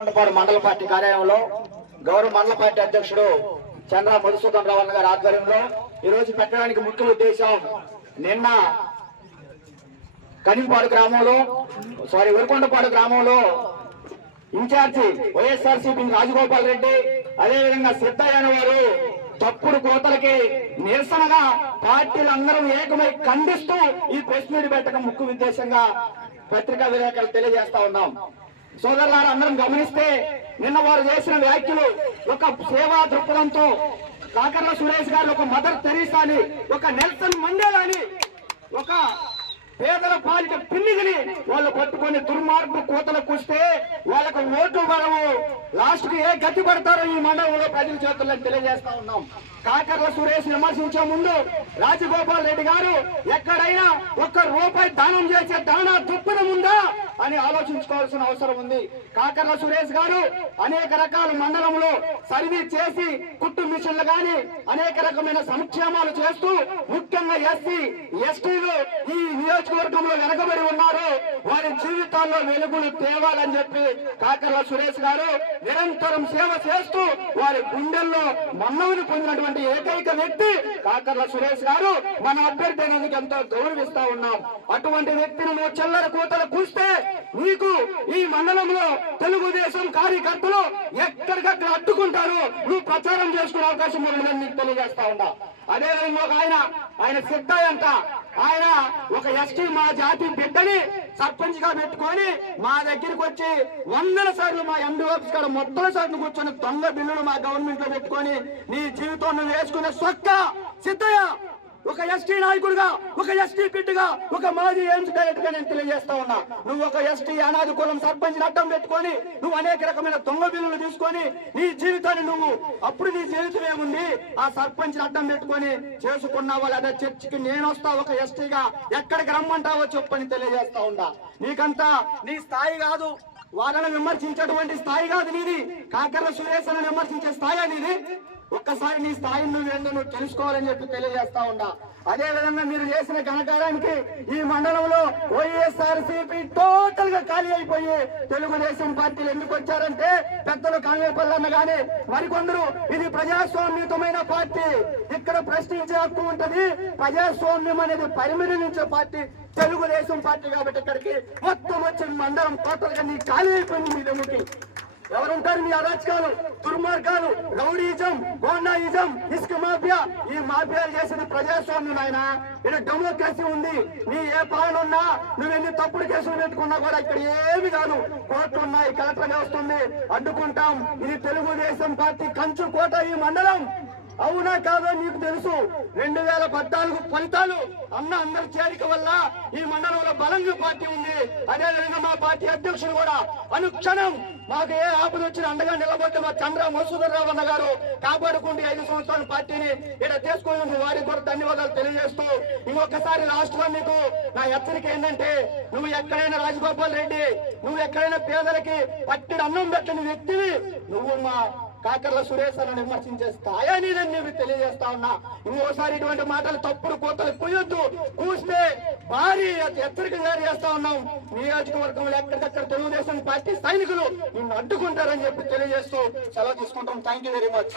కొండపాడు మండల పార్టీ కార్యాలయంలో గౌరవ మండల పార్టీ అధ్యక్షుడు చంద్ర మధుసూదన్ రావు గారి ఆధ్వర్యంలో ఈ రోజు పెట్టడానికి ముఖ్య ఉద్దేశం నిన్న కనింపాడు గ్రామంలో సారీ ఉరికొండపాడు గ్రామంలో ఇన్ఛార్జి వైఎస్ఆర్సీపీ రాజగోపాల్ రెడ్డి అదేవిధంగా సిద్ధయ్య వారు తప్పుడు కోతలకి నిరసనగా పార్టీలందరం ఏకమై ఖండిస్తూ ఈ ప్రెస్ మీట్ పెట్టడం ముఖ్య ఉద్దేశంగా పత్రికా విలేకరులు తెలియజేస్తా ఉన్నాం. సోదరులారు అందరం గమనిస్తే నిన్న వారు చేసిన వ్యాఖ్యలు ఒక సేవా దృక్పథంతో కాకర్ల సురేష్ గారు ఒక మదర్ తెరీసాని ఒక నెల్సన్ మండేలాని ఒక పేదల పాలిట పిన్నిగిని వాళ్ళు పట్టుకొని దుర్మార్గు కోతలు కూస్తే వాళ్ళకు ఓట్లు బలము లాస్ట్కి ఏ గతి పడతారో ఈ మండలంలో ప్రజల చేతుల్లో తెలియజేస్తా ఉన్నాం. కాకర్ల సురేష్ విమర్శించే ముందు రాజగోపాల్ రెడ్డి గారు ఎక్కడైనా ఒక్క రూపాయి దానం చేసే దానా దుప్పదం ఉందా అని ఆలోచించుకోవాల్సిన అవసరం ఉంది. కాకర్ల సురేష్ గారు అనేక రకాల మండలంలో సర్వీ చేసి కుట్టు మిషన్లు గాని అనేక రకమైన సంక్షేమాలు చేస్తూ ముఖ్యంగా ఎస్సీ ఎస్టీలు ఈ నియోజకవర్గంలో వెనకబడి ఉన్నారు. జీవితాల్లో వెలుగులు తేవాలని చెప్పి కాకర్ల సురేష్ గారు నిరంతరం సేవ చేస్తూ వారి గుండెల్లో మన్నవుని పొందినటువంటి ఏకైక వ్యక్తి కాకర్ల సురేష్ గారు. మన అభ్యర్థి అయినందుకు ఎంతో గౌరవిస్తా ఉన్నాం. అటువంటి వ్యక్తిని నువ్వు చిల్లర కూతలు కూస్తే నీకు ఈ మండలంలో తెలుగుదేశం కార్యకర్తలు ఎక్కడికక్కడ అడ్డుకుంటారు. నువ్వు ప్రచారం చేసుకునే అవకాశం ఉందని నీకు తెలియజేస్తా ఉన్నా. అదే విధంగా ఒక ఆయన ఆయన సిద్ధయ్య అంట. ఆయన ఒక ఎస్టీ మా జాతి బిడ్డని సర్పంచ్గా పెట్టుకొని మా దగ్గరికి వచ్చి వందల సార్లు మా ఎండి ఆఫీస్ కాడ మొత్తం సార్లు కూర్చొని దొంగ బిల్లులు మా గవర్నమెంట్లో పెట్టుకొని నీ జీవితం నువ్వు వేసుకునే సొక్క సిద్ధయ్య! ఒక ఎస్టీ నాయకుడిగా ఒక ఎస్టీ బిడ్డగా ఒక మాజీ ఎయిమ్స్ డైరెక్టర్గా నేను తెలియజేస్తా ఉన్నా. నువ్వు ఒక ఎస్టీ అనాది కులం సర్పంచ్ అడ్డం పెట్టుకొని నువ్వు అనేక రకమైన దొంగ బిల్లులు తీసుకొని నీ జీవితాన్ని నువ్వు అప్పుడు నీ జీవితం ఏముంది? ఆ సర్పంచ్ అడ్డం పెట్టుకొని చేసుకున్నావా లేదా? చర్చికి నేను వస్తా ఒక ఎస్టీగా ఎక్కడికి రమ్మంటావో చెప్పని తెలియజేస్తా ఉండా నీకంతా నీ స్థాయి కాదు. వాళ్ళని విమర్శించేటువంటి స్థాయి కాదు నీది. కాకర్ల సురేష్ అని విమర్శించే స్థాయి నీది. ఒక్కసారి నీ స్థాయిని నువ్వు ఏందో నువ్వు తెలుసుకోవాలని చెప్పి తెలియజేస్తా ఉండా అదే విధంగా మీరు చేసిన ఘనకారానికి ఈ మండలంలో వైఎస్ఆర్ సిపి టోటల్గా ఖాళీ అయిపోయి తెలుగుదేశం పార్టీలు ఎందుకు వచ్చారంటే పెద్దలు కాంగ్రెస్ గానీ మరికొందరు ఇది ప్రజాస్వామ్యతమైన పార్టీ. ఇక్కడ ప్రశ్నించే హక్కు ఉంటది. ప్రజాస్వామ్యం అనేది పరిమితించే పార్టీ. తెలుగుదేశం పార్టీ కాబట్టి ఇక్కడికి మొత్తం వచ్చిన మండలం టోటల్గా నీ ఖాళీ అయిపోయింది మీ దమ్ముకి ఎవరుంటారు మీ అరాచకాలు? దుర్మార్గాలు రౌడీజం గోండాయిజం ఇసుక మాఫియా ఈ మాఫియాలు చేసేది ప్రజాస్వామ్యం ఆయన ఇక్కడ డెమోక్రసీ ఉంది. నీ ఏ పాలన ఉన్నా నువ్వు ఎన్ని తప్పుడు కేసులు పెట్టుకున్నా కూడా ఇక్కడ ఏమి కాదు. కోర్టు ఉన్నాయి కలెక్టర్ వస్తుంది. అడ్డుకుంటాం. ఇది తెలుగుదేశం పార్టీ కంచు కోట ఈ మండలం. అవునా కాదో నీకు తెలుసు. రెండు వేల పద్నాలుగు ఫలితాలు అన్న అందరి చేరిక వల్ల ఈ మండలంలో బలంగా పార్టీ ఉంది. అదే విధంగా మా పార్టీ అధ్యక్షుడు కూడా అనుక్షణం మాకు ఏ ఆపద వచ్చిన అండగా నిలబడ్డ మా చంద్ర మసూదర్ రావు అన్న గారు కాపాడుకుంటూ ఐదు సంవత్సరాల పార్టీని ఇక్కడ తీసుకుని వారికి కూడా ధన్యవాదాలు తెలియజేస్తూ ఇంకొకసారి రాష్ట్రంలో నీకు నా హెచ్చరిక ఏంటంటే నువ్వు ఎక్కడైనా రాజగోపాల్ రెడ్డి నువ్వు ఎక్కడైనా పేదలకి పట్టిన అన్నం పెట్టిన వ్యక్తివి నువ్వు మా కాకర్ల సురేష్ విమర్శించే స్థాయి అనేది నేను తెలియజేస్తా ఉన్నా. ఇంకోసారి ఇటువంటి మాటలు తప్పుడు కోతలు పోయొద్దు కూస్తే భారీ హెచ్చరిక జారీ చేస్తా ఉన్నాం. నియోజకవర్గంలో ఎక్కడికక్కడ తెలుగుదేశం పార్టీ సైనికులు నిన్ను అడ్డుకుంటారని చెప్పి తెలియజేస్తూ సెలవు తీసుకుంటాం. Thank you very much